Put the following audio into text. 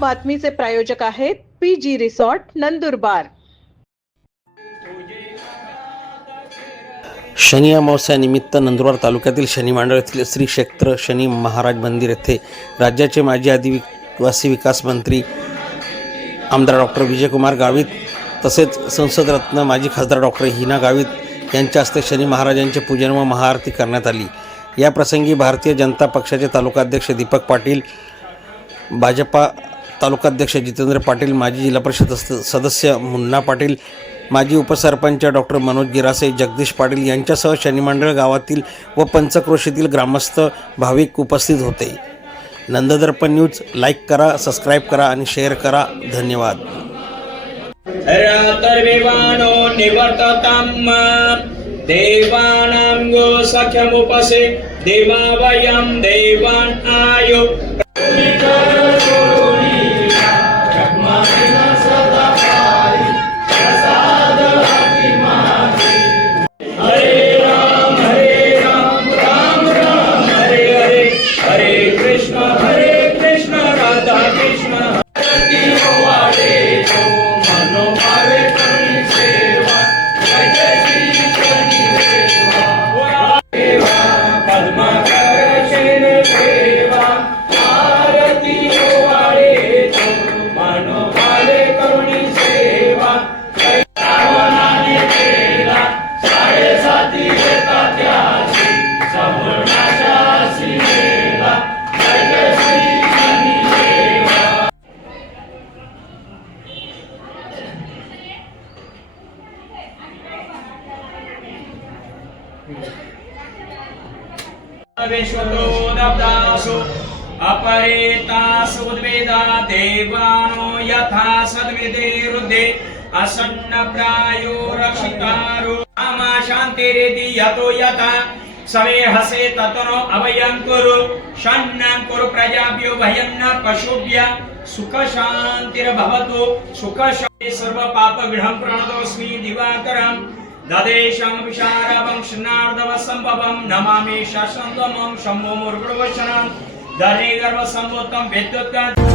बातमीचे प्रायोजक आहेत P G resort Nandurbar. Shani अमावस्यानिमित्त Nandurbar तालुक्यातील शनी मांडळ येथील श्री क्षेत्र शनी महाराज मंदिर येथे राज्याचे माजी आदिवासी विकास मंत्री आमदार डॉक्टर विजयकुमार गावित तसेच संसदरत्न माजी खासदार डॉक्टर हिना गावित यांच्या हस्ते शनी महाराजांचे पूजन व महाआरती करण्यात आली. या प्रसंगी भारतीय जनता पक्षाचे तालुकाध्यक्ष दीपक पाटील भाजपा तालुकाध्यक्ष जितेंद्र पाटील माजी जिल्हा परिषद सदस्य मुन्ना पाटील माजी उपसरपंच डॉक्टर मनोज गिरासे जगदीश पाटील यांच्यासह शनिमंडळ गावातील व पंचक्रोशीतील ग्रामस्थ भाविक उपस्थित होते. नंददर्पण न्यूज लाईक करा सबस्क्राईब करा आणि शेअर करा. धन्यवाद. देवानां गो सख्यमुपसे देवा वयं देवान् आयु। विश्वतोदब्दासु अपरेतासु उद्वेदा देवानो यथा सद्विदे रुद्धे असन्न प्रायो रक्षितारो। रामा शान्तिरेति यतो यथा सवे हसे ततनो अभयं कुरु। शन्नं कुरु प्रजाभ्यो भयं न पशुभ्य। सुख शान्तिर्भवतु सुख सर्व पापगृहं प्रणतोऽस्मि दिवाकरम्। ददेशं विशारवं शनार्दव सम्भवं नमामि शासन्दमं शम्भो मुर्गुवचनं धरे गर्भसम्भूतं विद्युत्कान्त